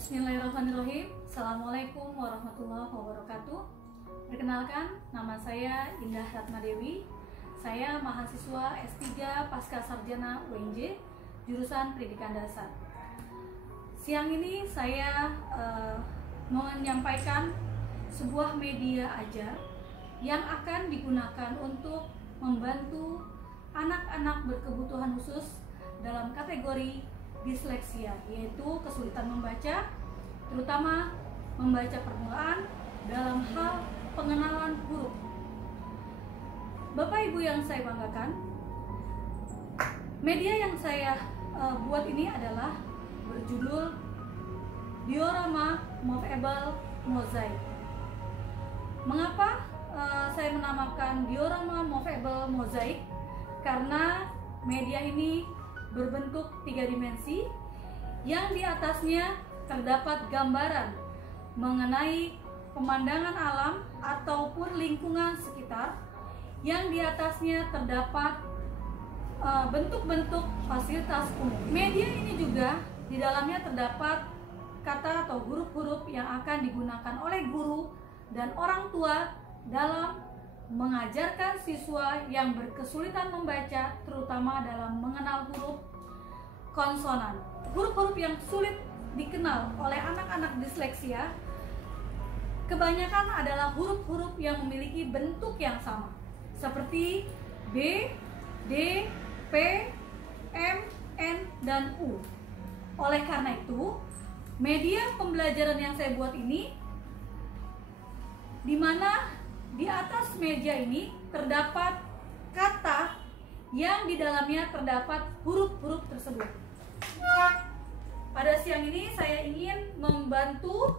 Bismillahirrahmanirrahim. Assalamualaikum warahmatullahi wabarakatuh. Perkenalkan, nama saya Indah Ratnadewi. Saya mahasiswa S3 Pasca Sarjana UNJ, jurusan Pendidikan Dasar. Siang ini saya menyampaikan sebuah media ajar yang akan digunakan untuk membantu anak-anak berkebutuhan khusus dalam kategori disleksia, yaitu kesulitan membaca, terutama membaca permulaan dalam hal pengenalan huruf. Bapak Ibu yang saya banggakan, media yang saya buat ini adalah berjudul Diorama Movable Mosaic. Mengapa saya menamakan Diorama Movable Mosaic? Karena media ini berbentuk 3 dimensi yang di atasnya terdapat gambaran mengenai pemandangan alam ataupun lingkungan sekitar, yang di atasnya terdapat bentuk-bentuk fasilitas umum. Media ini juga di dalamnya terdapat kata atau huruf-huruf yang akan digunakan oleh guru dan orang tua dalam mengajarkan siswa yang berkesulitan membaca, terutama dalam mengenal huruf konsonan. Huruf-huruf yang sulit dikenal oleh anak-anak disleksia kebanyakan adalah huruf-huruf yang memiliki bentuk yang sama, seperti B, D, P, M, N, dan U. Oleh karena itu, media pembelajaran yang saya buat ini, di mana di atas meja ini terdapat kata yang di dalamnya terdapat huruf-huruf tersebut. Pada siang ini saya ingin membantu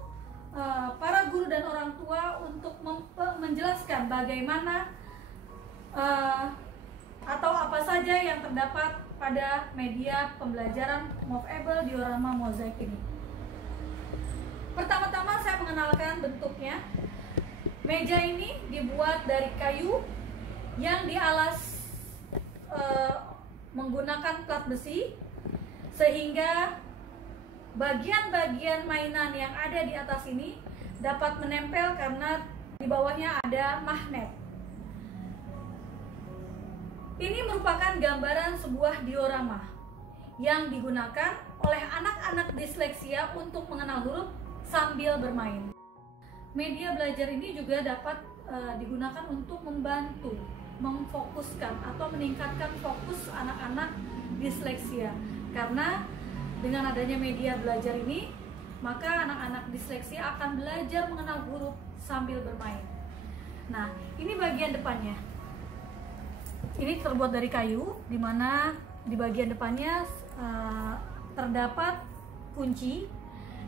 para guru dan orang tua untuk menjelaskan bagaimana atau apa saja yang terdapat pada media pembelajaran Movable Diorama Mosaic ini. Pertama-tama saya mengenalkan bentuknya. Meja ini dibuat dari kayu yang dialas menggunakan plat besi, sehingga bagian-bagian mainan yang ada di atas ini dapat menempel karena di bawahnya ada magnet. Ini merupakan gambaran sebuah diorama yang digunakan oleh anak-anak disleksia untuk mengenal huruf sambil bermain. Media belajar ini juga dapat digunakan untuk membantu memfokuskan atau meningkatkan fokus anak-anak disleksia. Karena dengan adanya media belajar ini, maka anak-anak disleksia akan belajar mengenal huruf sambil bermain. Nah, ini bagian depannya. Ini terbuat dari kayu, di mana di bagian depannya terdapat kunci,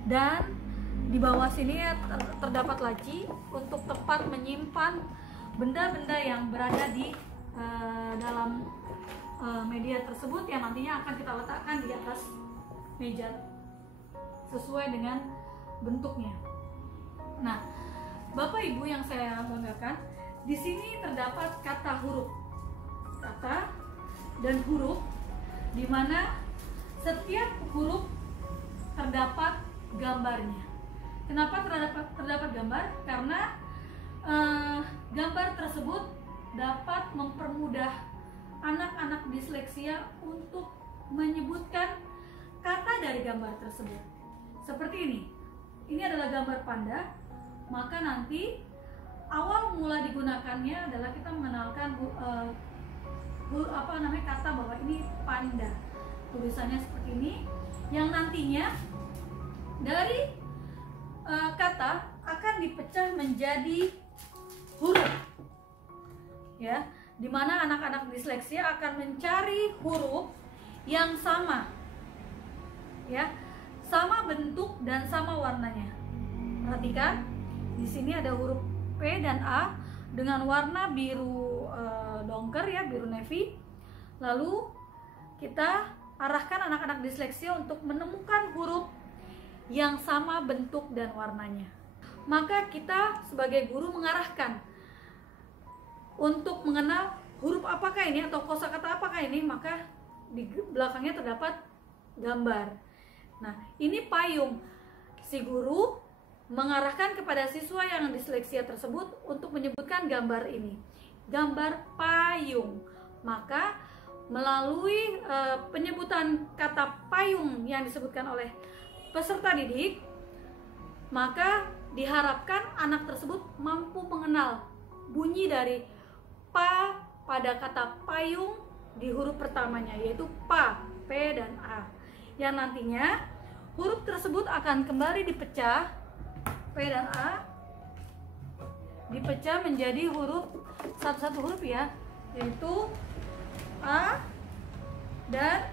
dan di bawah sini terdapat laci untuk tempat menyimpan benda-benda yang berada di dalam media tersebut, yang nantinya akan kita letakkan di atas meja sesuai dengan bentuknya. Nah, Bapak Ibu yang saya banggakan, di sini terdapat kata huruf, kata dan huruf, di mana setiap huruf terdapat gambarnya. Kenapa terdapat gambar? Karena gambar tersebut dapat mempermudah anak-anak disleksia untuk menyebutkan kata dari gambar tersebut. Seperti ini. Ini adalah gambar panda, maka nanti awal mula digunakannya adalah kita mengenalkan kata bahwa ini panda. Tulisannya seperti ini, yang nantinya dari kata akan dipecah menjadi huruf, ya, dimana anak-anak disleksia akan mencari huruf yang sama, ya, sama bentuk dan sama warnanya. Perhatikan, di sini ada huruf P dan A dengan warna biru dongker, ya, biru navy. Lalu kita arahkan anak-anak disleksia untuk menemukan huruf yang sama bentuk dan warnanya. Maka kita sebagai guru mengarahkan untuk mengenal huruf apakah ini atau kosakata apakah ini, maka di belakangnya terdapat gambar. Nah, ini payung. si guru mengarahkan kepada siswa yang disleksia tersebut untuk menyebutkan gambar ini, gambar payung. Maka melalui penyebutan kata payung yang disebutkan oleh peserta didik, maka diharapkan anak tersebut mampu mengenal bunyi dari pa pada kata payung di huruf pertamanya, yaitu pa, p, dan a, yang nantinya huruf tersebut akan kembali dipecah, p dan a dipecah menjadi huruf satu-satu huruf ya, yaitu a dan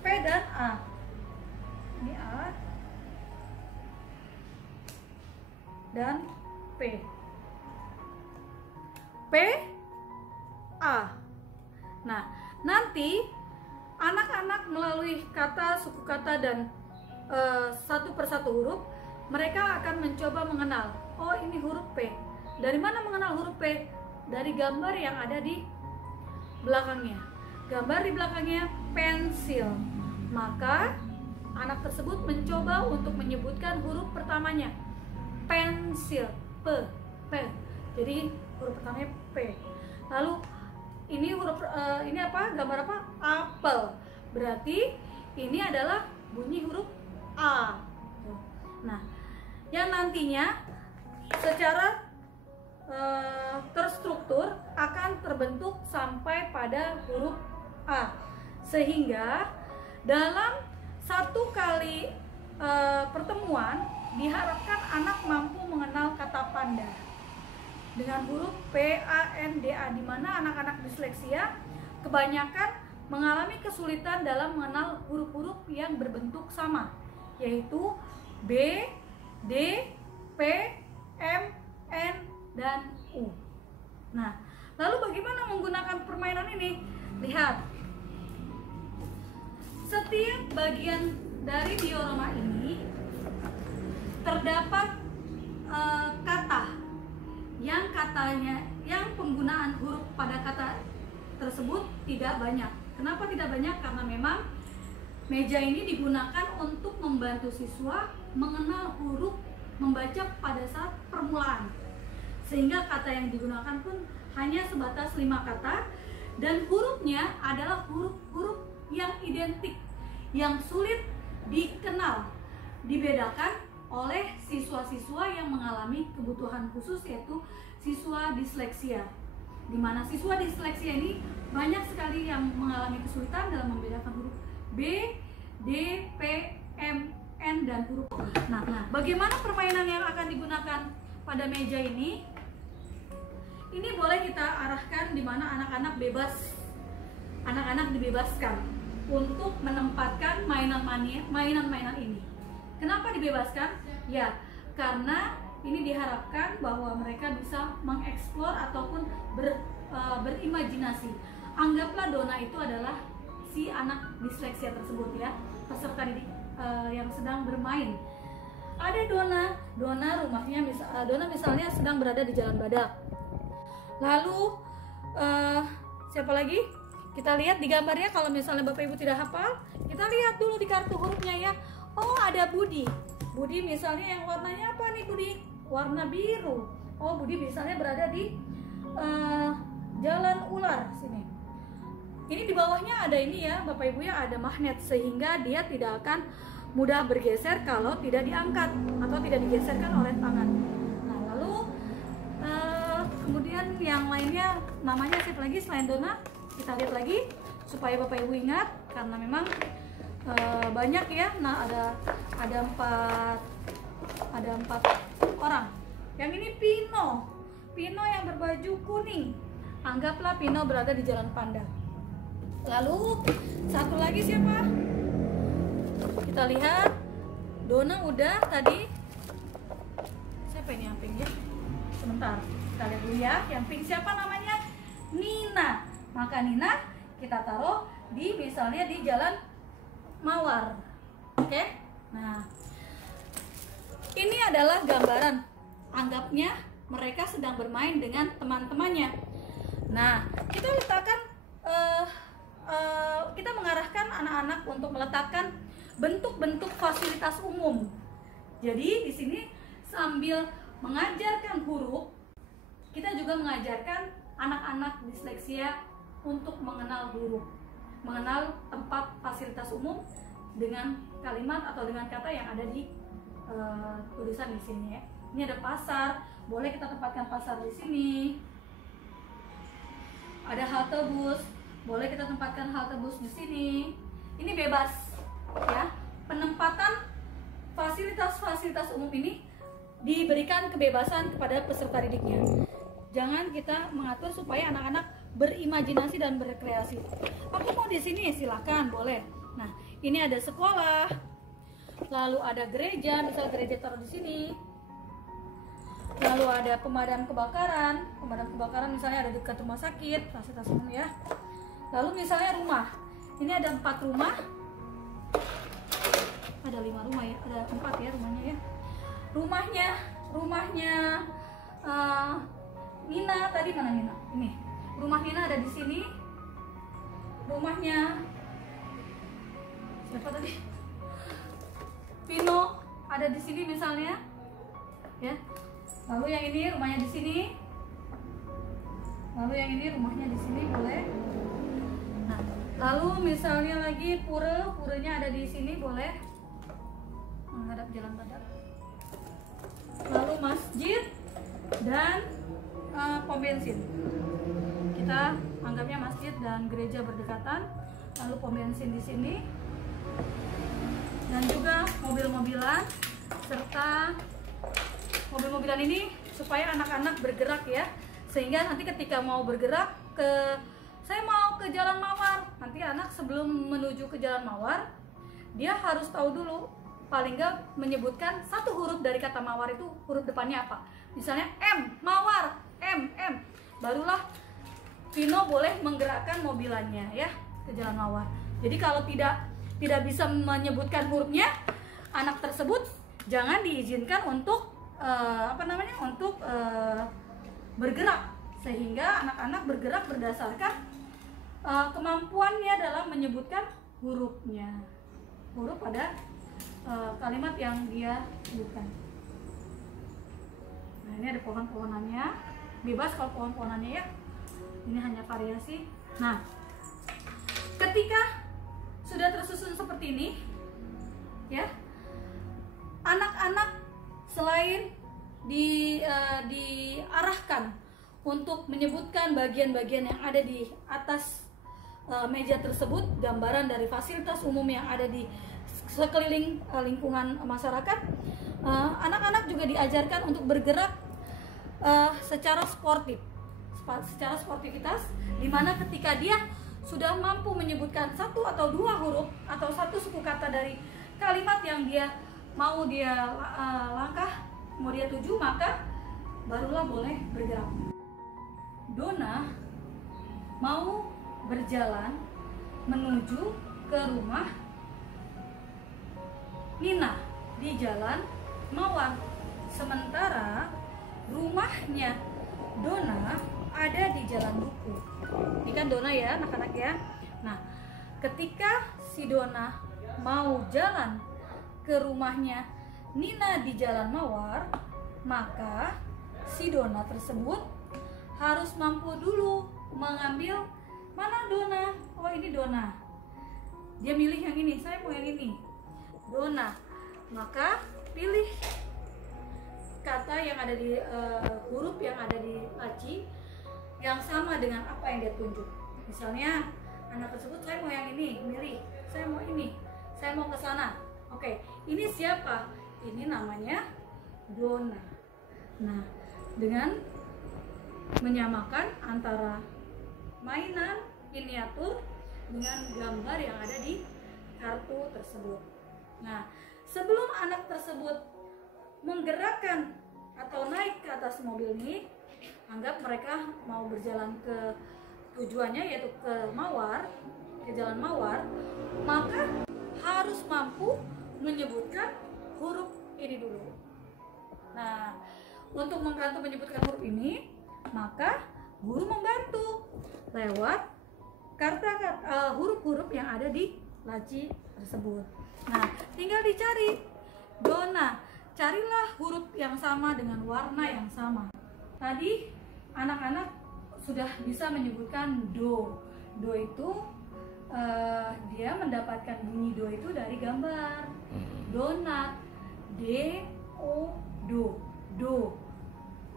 p dan a. Ini a dan p, p, a. Nah, nanti anak-anak melalui kata, suku kata, dan satu persatu huruf, mereka akan mencoba mengenal, oh ini huruf P. Dari mana mengenal huruf P? Dari gambar yang ada di belakangnya. Gambar di belakangnya pensil. Maka anak tersebut mencoba untuk menyebutkan huruf pertamanya, pensil, P, P. Jadi huruf pertamanya P. Lalu ini huruf ini apa? Gambar apa? Apel. Berarti ini adalah bunyi huruf A. Nah, yang nantinya secara terstruktur akan terbentuk sampai pada huruf A, sehingga dalam satu kali pertemuan diharapkan anak mampu mengenal kata panda dengan huruf P, A, N, D, A, di mana anak-anak disleksia kebanyakan mengalami kesulitan dalam mengenal huruf-huruf yang berbentuk sama, yaitu B, D, P, M, N, dan U. Nah, lalu bagaimana menggunakan permainan ini? Lihat, setiap bagian dari diorama ini terdapat kata yang penggunaan huruf pada kata tersebut tidak banyak. Kenapa tidak banyak? Karena memang meja ini digunakan untuk membantu siswa mengenal huruf membaca pada saat permulaan, sehingga kata yang digunakan pun hanya sebatas 5 kata, dan hurufnya adalah huruf-huruf yang identik, yang sulit dikenal, dibedakan oleh siswa-siswa yang mengalami kebutuhan khusus, yaitu siswa disleksia, di mana siswa disleksia ini banyak sekali yang mengalami kesulitan dalam membedakan huruf B, D, P, M, N, dan huruf O. Nah, bagaimana permainan yang akan digunakan pada meja ini? Ini boleh kita arahkan di mana anak-anak dibebaskan untuk menempatkan mainan-mainan ini. Kenapa dibebaskan? Ya, karena ini diharapkan bahwa mereka bisa mengeksplor ataupun berimajinasi. Anggaplah Dona itu adalah si anak disleksia tersebut ya, peserta didik yang sedang bermain. Ada Dona rumahnya Dona misalnya sedang berada di Jalan Badak. Lalu siapa lagi? Kita lihat di gambarnya, kalau misalnya Bapak Ibu tidak hafal, kita lihat dulu di kartu hurufnya ya. Oh, ada Budi. Budi misalnya yang warnanya apa nih Budi? Warna biru. Oh, Budi misalnya berada di Jalan Ular sini. Ini di bawahnya ada ini ya Bapak Ibu ya, ada magnet, sehingga dia tidak akan mudah bergeser kalau tidak diangkat atau tidak digeserkan oleh tangan. Nah, lalu kemudian yang lainnya namanya siapa lagi selain Dona? Kita lihat lagi supaya Bapak Ibu ingat, karena memang banyak ya. Nah, ada empat orang. Yang ini Pino yang berbaju kuning. Anggaplah Pino berada di Jalan Panda. Lalu satu lagi siapa? Kita lihat Dona udah tadi. Siapa ini yang pink ya? Sebentar, kita lihat dulu ya. Yang pink siapa namanya? Nina. Maka Nina kita taruh di misalnya di Jalan Mawar. Oke? Nah, ini adalah gambaran. Anggapnya mereka sedang bermain dengan teman-temannya. Nah, kita letakkan kita mengarahkan anak-anak untuk meletakkan bentuk-bentuk fasilitas umum Jadi di sini sambil mengajarkan huruf, kita juga mengajarkan anak-anak disleksia untuk mengenal huruf, mengenal tempat fasilitas umum dengan kalimat atau dengan kata yang ada di tulisan di sini ya. Ini ada pasar, boleh kita tempatkan pasar di sini. Ada halte bus, boleh kita tempatkan halte bus di sini. Ini bebas ya. Penempatan fasilitas-fasilitas umum ini diberikan kebebasan kepada peserta didiknya. Jangan kita mengatur supaya anak-anak berimajinasi dan berkreasi. Aku mau di sini, silakan, boleh. Nah, ini ada sekolah, lalu ada gereja, misal gereja taruh di sini. Lalu ada pemadam kebakaran misalnya ada dekat rumah sakit, fasilitas umum ya. Lalu misalnya rumah, ini ada 4 rumah, ada 5 rumah ya, ada 4 ya rumahnya ya. Rumahnya Nina tadi mana Nina? Ini rumah Nina ada di sini. Rumahnya siapa tadi? Pino ada di sini misalnya, ya. Lalu yang ini rumahnya di sini. Lalu yang ini rumahnya di sini, boleh. Nah, lalu misalnya lagi puranya ada di sini, boleh. Menghadap jalan padat. Lalu masjid dan pom bensin. Kita anggapnya masjid dan gereja berdekatan. Lalu pom bensin di sini. Dan juga mobil-mobilan serta mobil-mobilan ini supaya anak-anak bergerak ya, sehingga nanti ketika mau bergerak saya mau ke Jalan Mawar, nanti anak sebelum menuju ke Jalan Mawar dia harus tahu dulu paling nggak menyebutkan satu huruf dari kata mawar itu huruf depannya apa. Misalnya M, mawar, M, barulah Vino boleh menggerakkan mobilannya ya ke Jalan Mawar. Jadi kalau tidak bisa menyebutkan hurufnya, anak tersebut jangan diizinkan untuk bergerak, sehingga anak-anak bergerak berdasarkan kemampuannya dalam menyebutkan hurufnya, huruf pada kalimat yang dia sebutkan. Nah, ini ada pohon-pohonannya, bebas kalau pohon-pohonannya ya, ini hanya variasi. Nah, ketika sudah tersusun seperti ini ya, anak-anak selain diarahkan untuk menyebutkan bagian-bagian yang ada di atas meja tersebut, gambaran dari fasilitas umum yang ada di sekeliling lingkungan masyarakat, anak-anak juga diajarkan untuk bergerak secara sportivitas, dimana ketika dia sudah mampu menyebutkan 1 atau 2 huruf atau 1 suku kata dari kalimat yang mau dia tuju, maka barulah boleh bergerak. Donna mau berjalan menuju ke rumah Nina di Jalan Mawar, sementara rumahnya Donna ada di Jalan Duku. Ini kan Donna ya anak-anak ya. Nah, ketika si Donna mau jalan ke rumahnya Nina di Jalan Mawar, maka si Donna tersebut harus mampu dulu mengambil mana Donna. Oh, ini Donna. Dia milih yang ini, saya mau yang ini. Donna. Maka pilih kata yang ada di huruf yang ada di laci yang sama dengan apa yang dia tunjuk. Misalnya anak tersebut, saya mau yang ini, milih. Saya mau ini. Saya mau ke sana. Oke, ini siapa? Ini namanya Donna. Nah, dengan menyamakan antara mainan miniatur dengan gambar yang ada di kartu tersebut. Nah, sebelum anak tersebut menggerakkan atau naik ke atas mobil ini, anggap mereka mau berjalan ke tujuannya yaitu ke Jalan Mawar, maka harus mampu menyebutkan huruf ini dulu. Nah, untuk membantu menyebutkan huruf ini, maka guru membantu lewat huruf-huruf yang ada di laci tersebut. Nah, tinggal dicari Donna. carilah huruf yang sama dengan warna yang sama. Tadi anak-anak sudah bisa menyebutkan do. Do itu dia mendapatkan bunyi do itu dari gambar donat. D O do,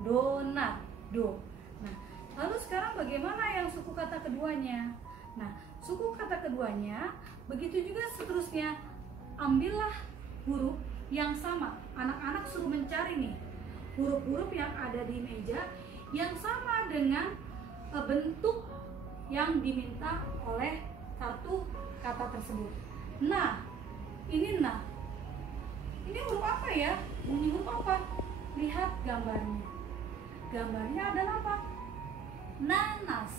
donat, do. Nah, lalu sekarang bagaimana yang suku kata keduanya? Nah, suku kata keduanya begitu juga seterusnya. Ambillah huruf yang sama. Anak-anak suruh mencari nih huruf-huruf yang ada di meja yang sama dengan bentuk yang diminta oleh kartu kata tersebut. Nah, ini nah. Ini huruf apa ya? Bunyi huruf apa? Lihat gambarnya. Gambarnya adalah apa? Nanas.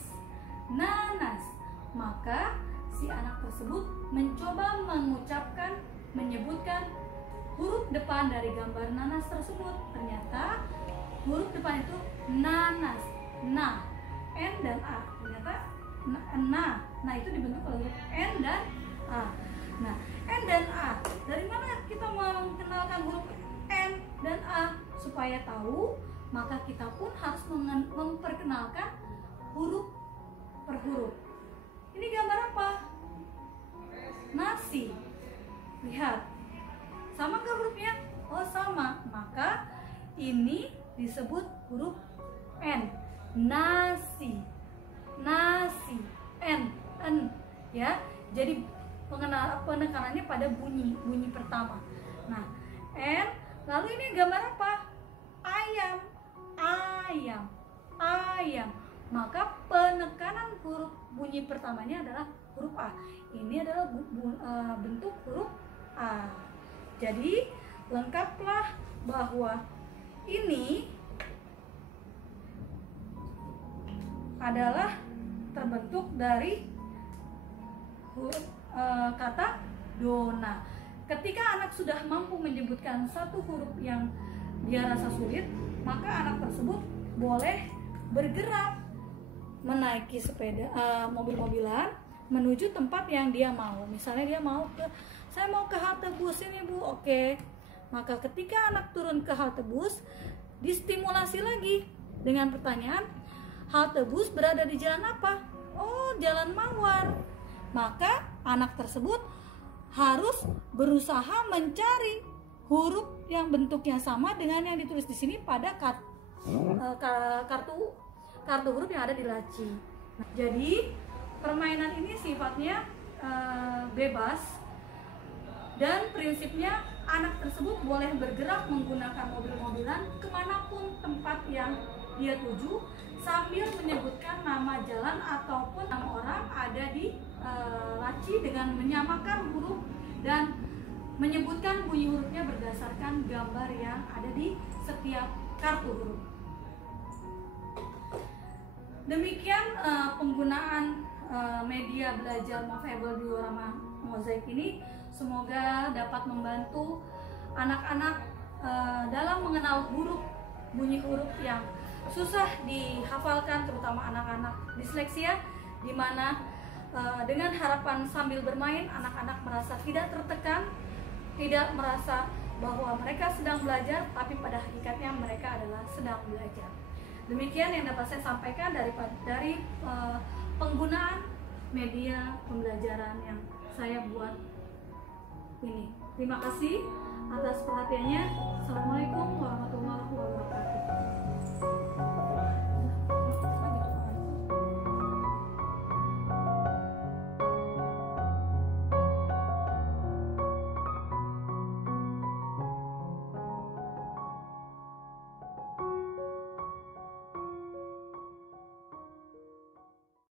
Nanas. Maka si anak tersebut mencoba menyebutkan huruf depan dari gambar nanas tersebut. Ternyata huruf depan itu nanas. Nah, N dan A. Ternyata nah itu dibentuk oleh huruf N dan A. Nah, N dan A. Dari mana kita mengenalkan huruf N dan A? Supaya tahu, maka kita pun harus memperkenalkan huruf per huruf. Ini gambar apa? Nasi. Lihat. Sama nggak hurufnya? Oh, sama. Maka ini disebut huruf N. Nasi. Nasi. N. Ya. Jadi penekanannya pada bunyi pertama. Nah, N. Lalu ini gambar apa? Ayam. Ayam. Ayam. Maka penekanan huruf bunyi pertamanya adalah huruf A. Ini adalah bentuk huruf A. Jadi lengkaplah bahwa ini adalah terbentuk dari huruf kata dona. Ketika anak sudah mampu menyebutkan satu huruf yang dia rasa sulit, maka anak tersebut boleh bergerak menaiki mobil-mobilan menuju tempat yang dia mau. Misalnya dia saya mau ke halte bus ini, Bu. Oke. Maka ketika anak turun ke halte bus, distimulasi lagi dengan pertanyaan, halte bus berada di jalan apa? Oh, Jalan Mawar. Maka anak tersebut harus berusaha mencari huruf yang bentuknya sama dengan yang ditulis di sini pada kartu huruf yang ada di laci. Nah, jadi permainan ini sifatnya bebas dan prinsipnya anak tersebut boleh bergerak menggunakan mobil-mobilan kemanapun tempat yang dia tuju sambil menyebutkan nama jalan ataupun nama orang ada di laci dengan menyamakan huruf dan menyebutkan bunyi hurufnya berdasarkan gambar yang ada di setiap kartu huruf. Demikian penggunaan media belajar movable diorama mozaik ini, semoga dapat membantu anak-anak dalam mengenal bunyi huruf yang susah dihafalkan, terutama anak-anak disleksia, di mana dengan harapan sambil bermain anak-anak merasa tidak tertekan, tidak merasa bahwa mereka sedang belajar, tapi pada hakikatnya mereka adalah sedang belajar. Demikian yang dapat saya sampaikan dari penggunaan media pembelajaran yang saya buat ini. Terima kasih atas perhatiannya. Assalamualaikum warahmatullahi wabarakatuh.